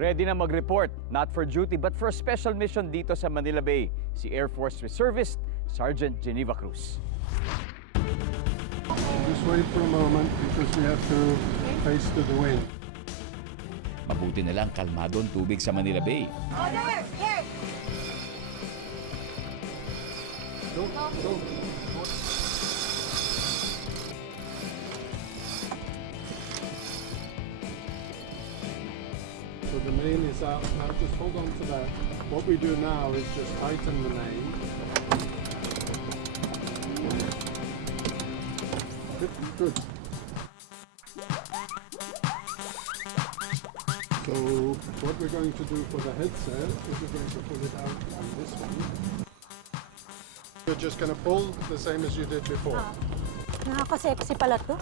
Ready na mag-report, not for duty but for a special mission dito sa Manila Bay, si Air Force Reservist Sergeant Geneva Cruz. Just wait for a moment because we have to face to the wind. Mabuti na lang kalmado ang tubig sa Manila Bay. Oh, there! Here! Go, go. So the main is out. Now just hold on to that. What we do now is just tighten the main. Good, good. So what we're going to do for the head sail is we're going to pull it out on this one. You're just going to pull the same as you did before. Nakaka-sexy pala to.